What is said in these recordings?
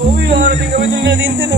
Uy, harating kami din natin din.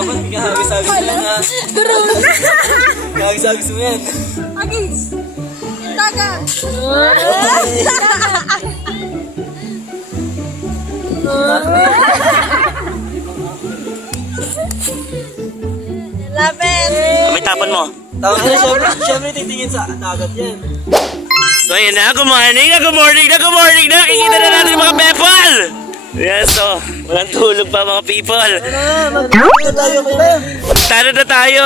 Dapat kahagis-agis mo yan ha. Kahagis-agis mo yan. Agis! Taga! Lapit! May tapon mo. Siyempre titingin sa dagat yan. So yun na, good morning na. Kikita na natin yung mga people. Yes, so, walang tulog pa mga people. Tara na tayo.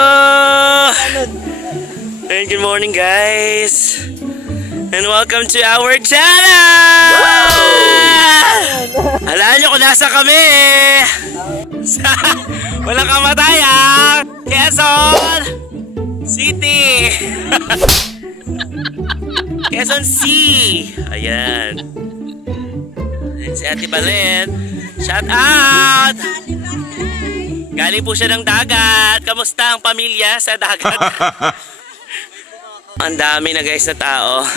And good morning guys. And welcome to our channel. Alam nyo kung nasa kami. Walang kamatayan. Quezon City. Quezon City. Ayan. Ayan si Ate Balen. Shout out. Galing po siya ng dagat. Kamusta ang pamilya sa dagat? Ang dami na guys na tao.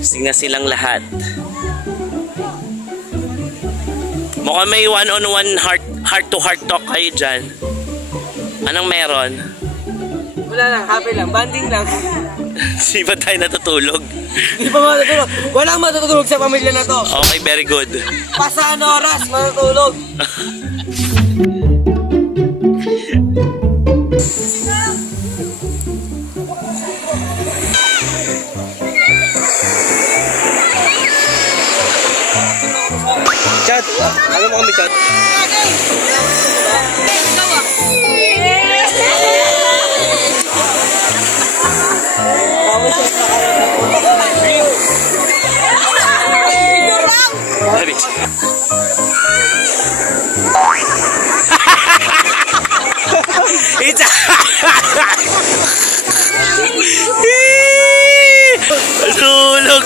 Sing na silang lahat. Mukhang may one-on-one heart-to-heart talk kayo dyan. Anong meron? Wala lang, happy lang, banding lang. Di ba tayo natutulog? Hindi pa matutulog. Walang matutulog sa pamilya na to. Okay, very good. Pasaan oras, matutulog. Chat, alam mo kami chat? Tulog.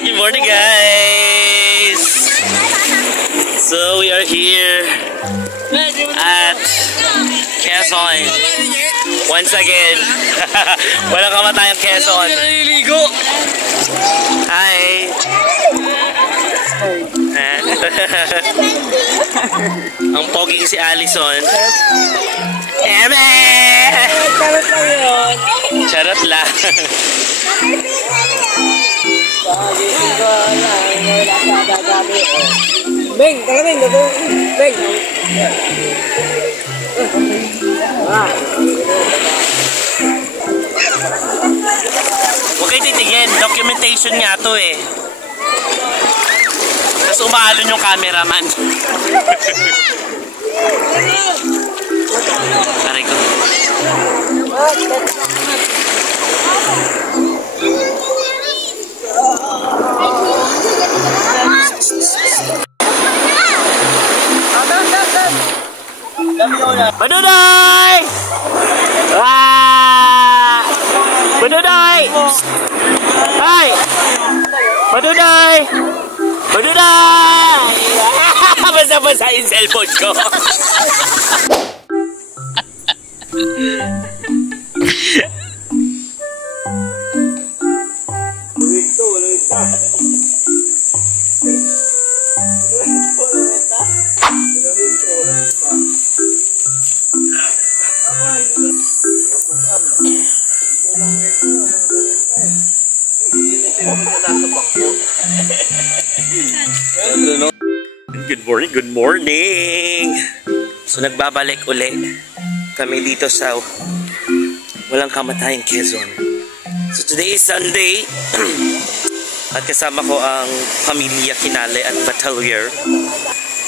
Good morning guys. So we are here at Quezon once again. Walang kamatayang Quezon. Hi. Ang poging si Allison. Eme! Charot lang. Beng, kalaming, Beng. Huwag kayo titigin. Documentation nga to eh. Tapos umaalon yung cameraman. Aray ko. Maduday! Ah! Maduday! Hi! Maduday! Maduday! Basa-basa yung cellphone ko. Good morning! So nagbabalik uli kami dito sa Walang Kamatayang Quezon. So today is Sunday at kasama ko ang pamilya Kinale at Batalier.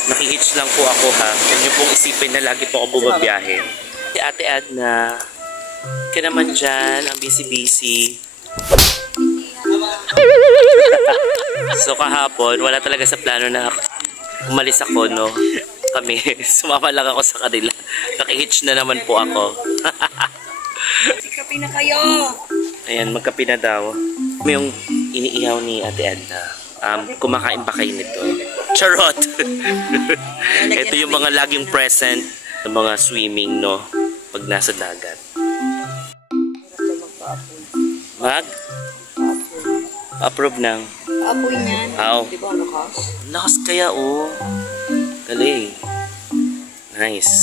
Naki-hitch lang po ako ha. Huwag niyo pong isipin na lagi po ako bumabiyahe. Si Ate Adna, ka naman dyan, ang busy-busy. So kahapon, wala talaga sa plano na umalis ako, no? Kami, sumama lang ako sa kanila. Naki-hitch na naman po ako. Kape na kayo. Ayan, magkape na daw. Yung iniihaw ni Ate Adna. Kumakain pa kayo nito. Charot! Ito yung mga laging present ng mga swimming, no? Pag nasa dagat. Approve ng Apoy niyan. How? Di ba lakas? Lakas kaya, oh. Galing. Nice.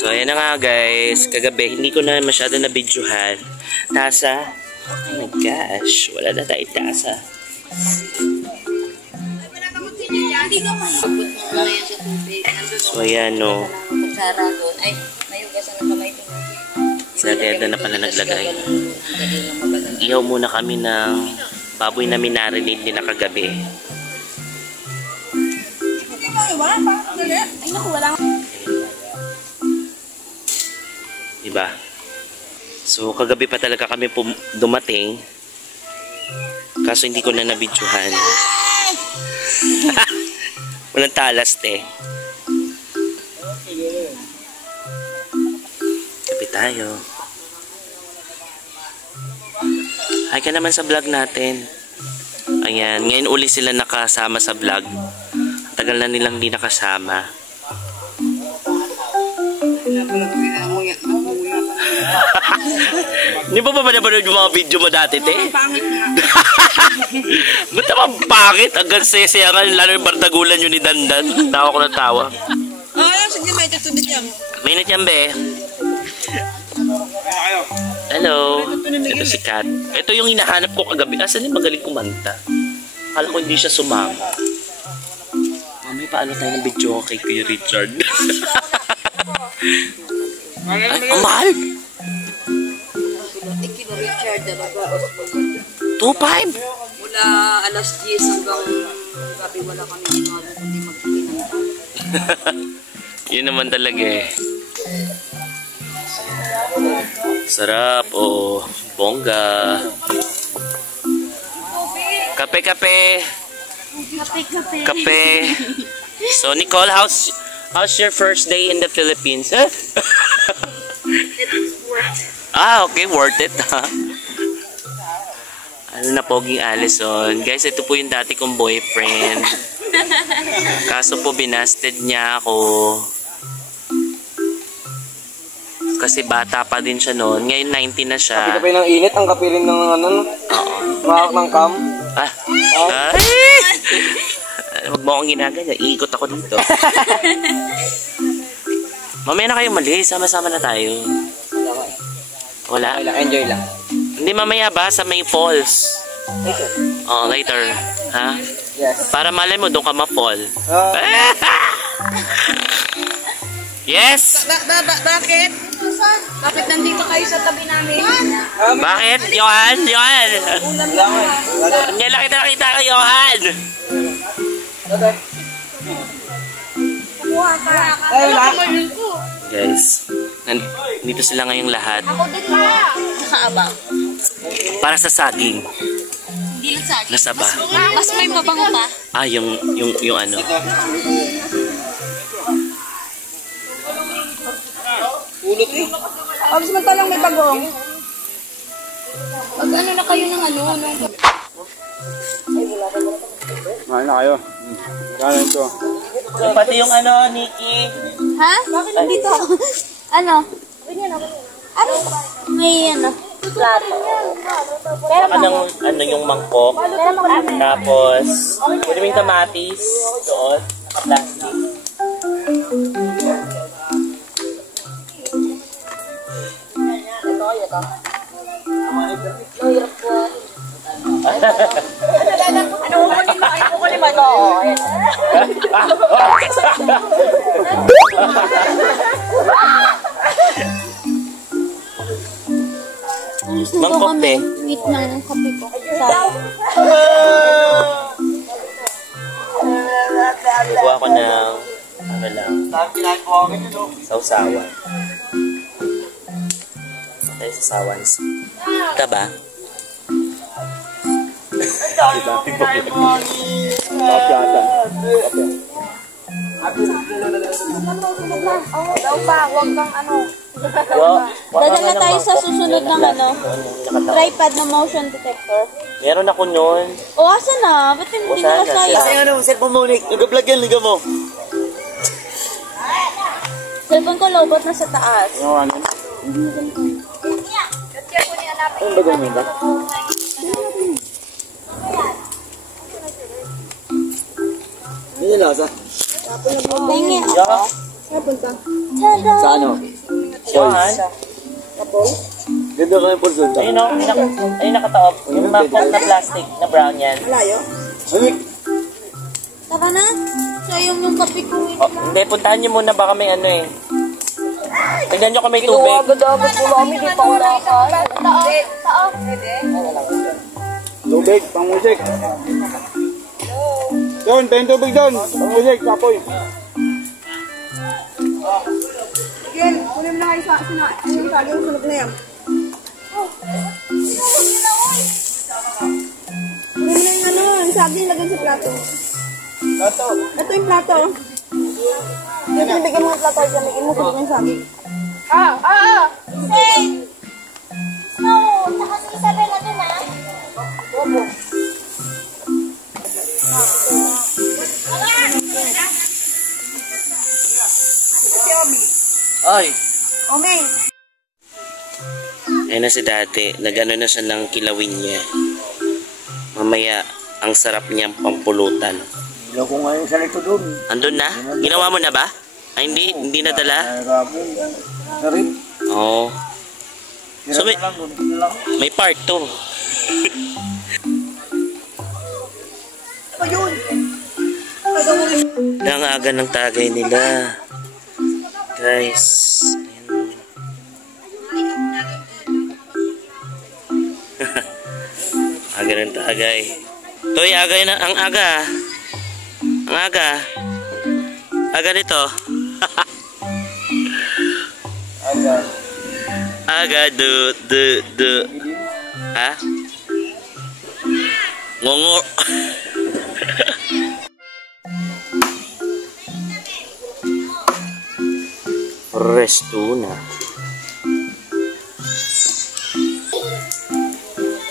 So, ayan na nga, guys. Kagabi, hindi ko na masyado na-videohan. Tasa. Oh my gosh. Wala na tayo tasa. Hindi ka mahigot mo ngayon sa tubig. So, ayan, no. Kutsara doon. Ay, mayugasan ng kamay doon. Sa Ate na pala naglagay. Ihaw muna kami ng baboy na minarinate din na kagabi. Ay, naku, wala. Diba? So, kagabi pa talaga kami dumating. Kaso hindi ko na nabidyohan. Walang talas, te. Kape tayo. Hi ka naman sa vlog natin. Ayan, ngayon uli sila nakasama sa vlog. Tagal na nilang di nakasama. Hindi ba napanood yung mga video mo dati, te? Pangit nga. Ba't naman pangit? Hanggang saya-saya nga, lalo yung bardagulan yun ni Dandan. Tawa ko ng tawa. Sige, may tutudit yan. Mainit yan, be. Hello. Ito si Kat. Ito yung hinahanap ko kagabi. Asan yung magaling kumanta? Akala ko hindi siya sumama. Mamay, paano tayo ng video kay Kuya Richard? Ay, ang mahal! Kino Richard, 2.5? mula alas 10 hanggang gabi wala kami ginagawa kundi magpinay. Yun naman talaga eh. Sarap, oh. Bongga. Kape, kape. Kape. So, Nicole, how's your first day in the Philippines? Huh? Okay, worth it, ha? Ano na, poging Allison. Guys, ito po yung dati kong boyfriend. Kaso po, binasted niya ako. Kasi bata pa din siya noon. Ngayon, 19 na siya. Kape ng init, ang kape rin ng ano, Oo. mahak ng cam. Ay! Huwag mo akong ginagaya. Iikot ako dito. Mamaya na kayo mali. Sama-sama na tayo. Wala? Enjoy lang. Hindi, mamaya ba sa may falls? Oo, later. Ha? Yes. Para malay mo, doon ka ma-fall. Yes! Bakit? Bakit nandito kayo sa tabi namin? Bakit? Johan? Johan! Hindi lang kita nakita ka, Johan! Kuha ka. Ay, wala. Guys, nandito sila ngayong lahat Ako din na. Nakaabang. para sa saging. Hindi lang sa akin. Nasaba. Mas may mabango pa. Yung ano. Ulot eh. Pag samantalang may bagong. Pag ano na kayo ng ano. Mahal na kayo. Kaya ito. Pati yung ano, Nikki. Ha? Bakit nandito ako? Ano? Ano? May ano? Plato. Saka ng ano yung mangkok. Tapos, pwede mo yung kamatis doon. Naka-plastic. Ano? Gusto ko Mangkok, kami. eh. Wait lang ng kape ko. Sorry. Kuha ko ng ano lang, sausawan. Ay, sausawan. Ika ba? Daw pa, huwag kang ano. Dadala tayo sa susunod ng ano, tripod na motion detector. Meron ako nun. O, asa na? Ba't hindi nila Kasi saya? ano, cellphone mo, Nick. Nag-vlog yan, liga mo. Cellphone ko lowbat na sa taas. Ano ano? Ano ba ganun ba? Ano yung lasa? Tingi. Sa ano? Yan. Ganda ka yung pulso. Ayun o, ayun nakataob. Yung mapok na plastic na brown yan. Ano? Tara na. Sayang yung kape ko. Oh, hindi, puntahan niyo muna baka may ano eh. Tignan niyo kung may tubig. Agad-agad po kami, di pa ako nakakain. Tubig, pang musik. Doon, tayong tubig doon. Pang musik, kapoy. Yan, kunin mo na kayo sa yung saging sunog na yan. Kunin mo na yung ano, yung saging lagyan sa plato. Lato. Ito yung plato. Yung pinibigyan mo yung plato, gamitin mo sunog na yung saging. Same. No, saka si Isabella dun ah. Ay. Omi. Ayun na si dati. Nagano na siya ng kilawin niya. Mamaya, ang sarap niyang pampulutan. Ilaw ko nga yung salito doon. Andun na? Ginawa mo na ba? Ay, hindi nadala? Sarip. Oo. So may part 2. Ang aga ng tagay nila. Guys. Aga ng tagay. Toy, aga na, ang aga. Ang aga. Aga nito. Aga du. Ha? Ngongo. Resto na.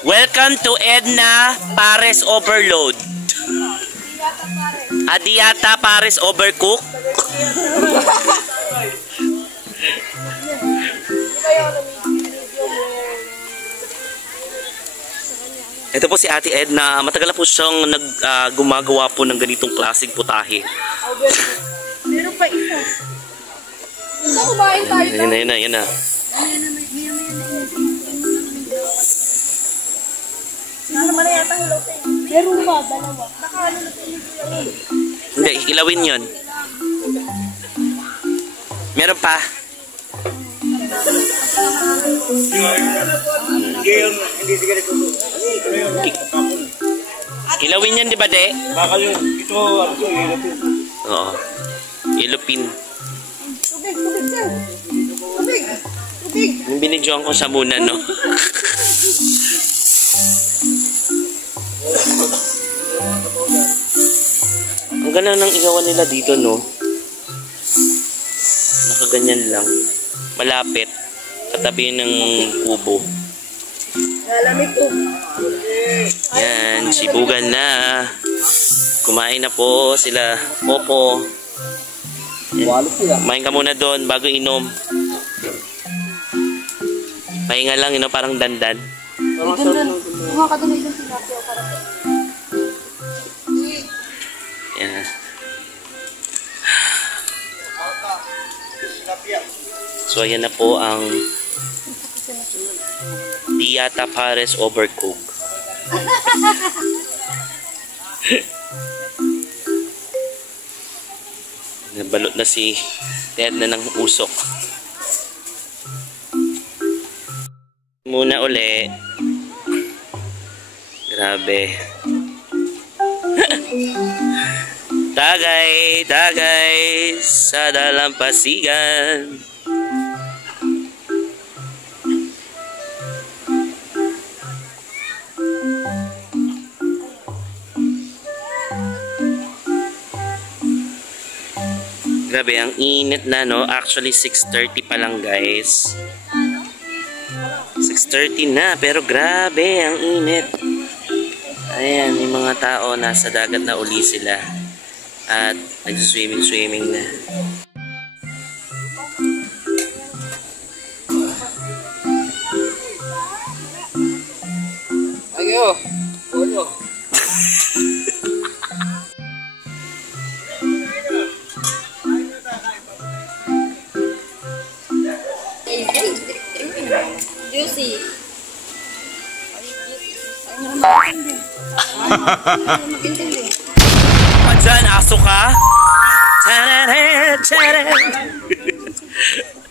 Welcome to Edna Pares Overload. Adiata Pares Overcook. Ito po si Ate Edna. Matagal na po siyang gumagawa po ng ganitong klaseng putahe. Meron pa isa. Ito, kumain tayo. Yan na. Ano naman na yata hilaw tayo? Meron ba? Dalawa. Hindi, ilawin yon. Meron pa. Ilawin yan, di ba, de? Baka yung ito, ano ito, ilupin. Oo. Ilupin. Tubig, sir. Tubig. Yung binidyoan ko sa muna, no? Ang ganda ng igawan nila dito, no? Nakaganyan lang. Malapit. Katabi ng kubo. Lalamig po. Yan, sibugan na. Kumain na po sila. Popo. Walo sila. Kumain ka muna doon bago inom. Pahinga lang, parang dandan. Kuha ka doon yung sinabi o para sa Yan. So, ayan na po ang Diata Pares Overcook. Nabalot na si Edna ng usok. Muna uli. Grabe. Tagay, tagay sa dalampasigan. Grabe, ang init na, no? Actually, 6:30 pa lang, guys. 6:30 na, pero grabe, ang init. Ayan, yung mga tao nasa dagat na uli sila. At nag-swimming na. Ayo. Oyo. Juicy. Diyan, aso ka?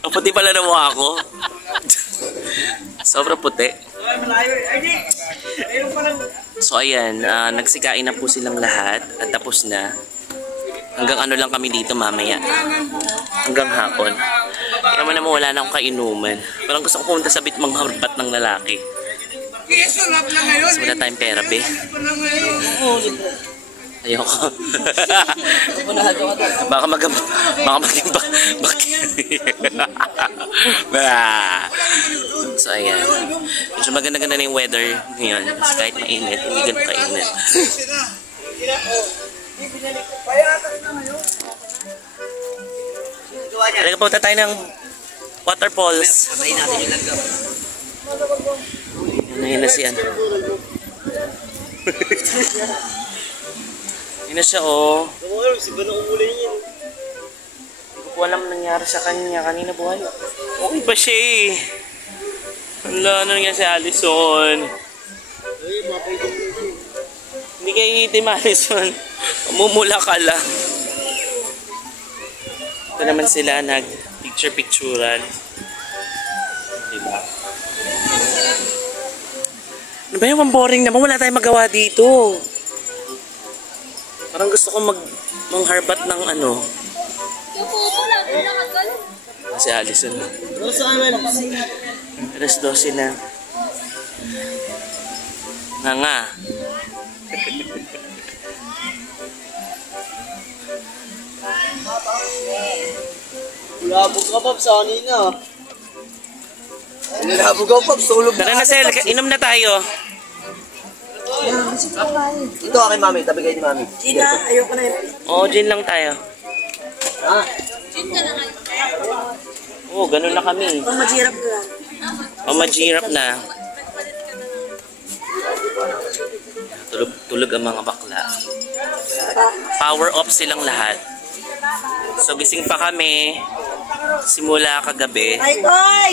Ang puti pala na mukha ko. Sobrang puti. So ayan, nagsikain na po silang lahat at tapos na. Hanggang ano lang kami dito mamaya. Hanggang hapon. Kaya naman wala na akong kainuman. Parang gusto ko pumunta sa bitmang harbat ng lalaki. Mas wala tayong pera, be. Ayoko. Baka maging So ayan. Medyo maganda-ganda na yung weather ngayon. Kasi kahit mainit, hindi ganun kainit. Talaga punta tayo ng waterfalls. Patayin natin yung langgam. Yun na si ano. Yun na siya, oh. Hindi ko po alam nangyari sa kanya. Kanina buhay. Okay ba siya eh? Wala, ano nangyari si Allison? Hindi kayo itim, Allison. Mumula ka lang. Ito naman sila nag-picture-picturan. Diba? Ano ba yung boring naman? Wala tayong magawa dito. Parang gusto ko mangharbat ng ano. Si Allison. Alas 12 na. Nga. Labog ka, Pops, sa kanina. Labog ka, Pops, tulog Tara na, Sel. Inom na tayo. Ito kay Mami, tabi kayo ni Mami. Gina, ayoko na yun. Oo, gin lang tayo. Ah, Oo, ganun na kami. Pang majirap ko lang. Majirap na. Tulog ang mga bakla. Power off silang lahat. So gising pa kami simula kagabi. Ay, koy!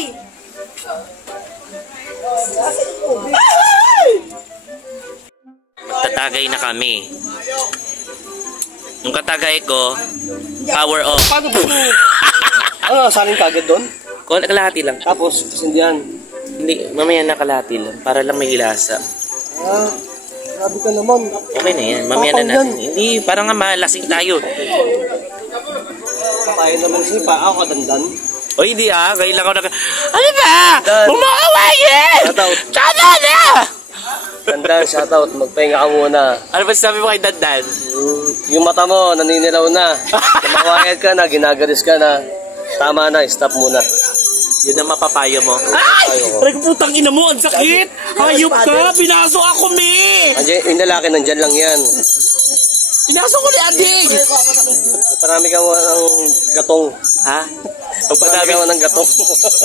Magtatagay na kami. Yung katagay ko, power off. paano po? Ano, saling kagad doon? Kalahati lang. Tapos, sindihan. Hindi, mamaya nakalahati lang. Para lang may lasa. Ah, grabe ka naman. Okay na yan. Mamaya na natin. Hindi, parang nga malasing tayo. Kaya naman siya, ako kadandan. O hindi ah, kailan ko na... Ano ba? Dan. Bumakawayin! Shoutout. Tsaka na! Dandan, shoutout, magpahinga ka muna. Ano ba sabi mo kay Dandan? Yung mata mo, naninilaw na. Kumawayad ka na, ginagalis ka na. Tama na, stop muna. Yun ang mapapayo mo. Ay! Aray ko putang ina mo, ang sakit! Hayop ka! Pinasok ako, me! Andiyan, yung lalaki, nandyan lang yan. Pinasok ko ni Adig! Parami ka mo ng gatong. Ha? Parami ka mo ng gatong.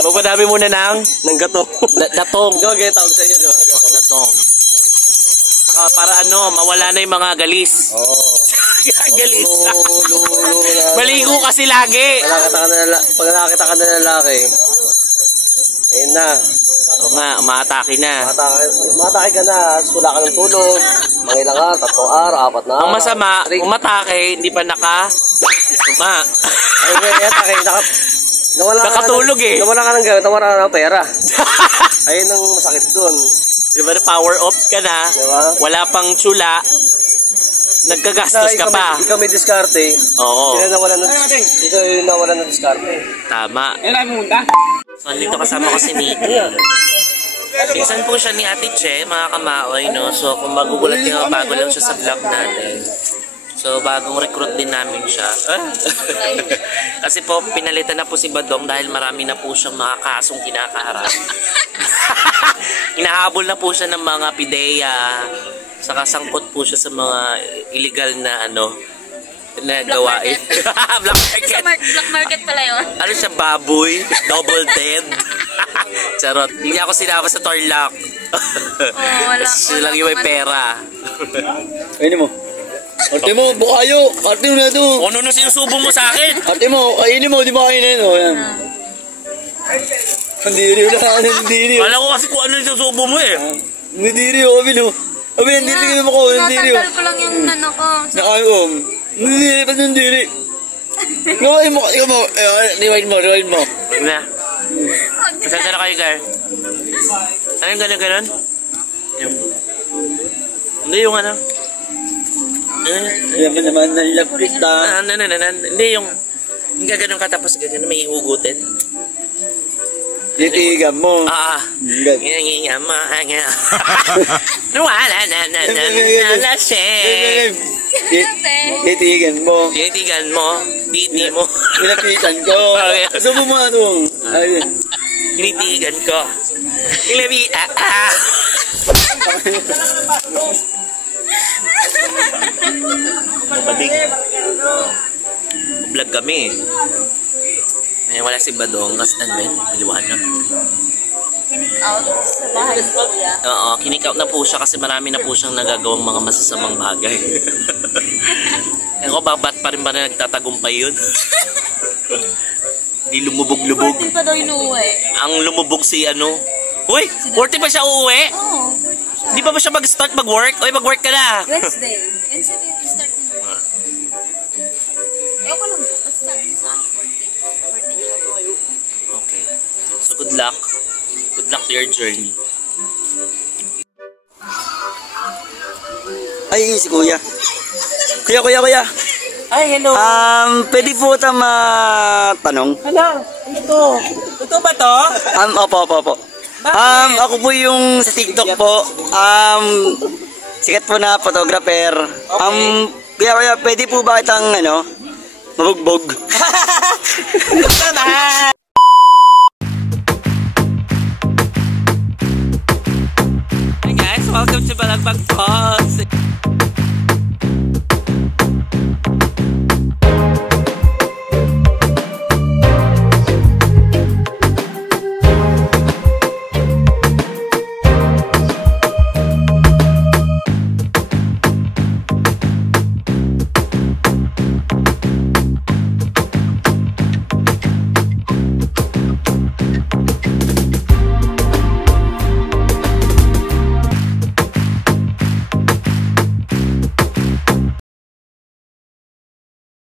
Magpadami muna ng... ng gatong. Datong. Ito, kaya tawag sa inyo, di ba? Datong. Saka para ano, mawala na yung mga galis. Oo. Galis. Lulo na. Maligo kasi lagi. Pag nakita ka na lalaki, ayun na. Oo nga, umaatake na. Umatake ka na, sula ka ng tulog, mangilang ka, 3 araw, 4 na araw. Ang masama, umatake, hindi pa nakatulog eh. Nawala ka ng gamit, nawala ka ng pera. Ayun ang masakit dun. Diba, power off ka na, diba? wala pang tsula, nagkagastos ka pa. Ikaw may diskarte. Oo. Ikaw yung nawalan ng diskarte. Tama. So, dito kasama ko si Nikki. Pinsan po siya ni Ate Che, mga kamaoy, no? So, kung magugulat nyo, bago lang siya sa vlog natin. So, bagong recruit din namin siya. Kasi po, pinalitan na po si Badong dahil marami na po siyang mga kasong kinakaharap. Inahabol na po siya ng mga pideya. Saka sangkot po siya sa mga illegal na na gawain. Black market. Black market pala yun. Ano siya, baboy? Double dead? Charot. Hindi ako sinama sa Torlock. Wala. Siya lang yung may pera. Ayun mo. Arte mo, bukayo. Arte mo na ito. Ano na sinusubo mo sa akin? Arte mo, kainin mo, di ba kainin? O, yan. Handiri, wala ka handiri. Kala ko kasi kung ano yung sinusubo mo eh. Handiri, o, Abilo. Abi, handiri ka mo ko, handiri. Natanggal ko lang yung nano ko. Nakayom. Handiri, ba't handiri? Gawain mo, ikaw mo. Rewind mo. Huwag na. Masasya na kayo, Gar. Ano yung gano'n? Hindi yung ano. Ayan mo naman, nalapit na. Hindi yung gaganon ka tapos gaganon may ihugutin. Titigan mo. Nginginga mo. Wala na lasing. Titigan mo. Tinitigan mo. Titi mo. Nilapitan ko. Subo mo ano. Tinitigan ko. Ilabi. Mabadig. Vlog kami. Ngayon wala si Badong kasi ano yun, maliwanag. Kinik out sa bahay ni Kuya. Oo, kinik out na po siya kasi marami na po siyang nagagawang mga masasamang bagay. Ewan ko ba, ba't pa rin ba na nagtatagumpay yun? Hindi lumubog-lubog. Hindi pa daw inuwi. Ang lumubog si ano. Uy, 40 pa siya uuwi? Oo. Di ba siya mag-start mag-work? Uy, mag-work ka na. Wednesday yung start na. Ewan ko lang. Basta sa 14 siya. Okay. So, good luck. Good luck to your journey. Ay, si Kuya. Kuya. Ay, hello. Pwede po ito matanong? Hello. Ito. Ito ba to? Opo. Ako po yung sa TikTok po. Sikat po na photographer. Kuya, pwede po ba itang mabugbog? Gusto na. Hey guys, welcome to Balagbag Falls.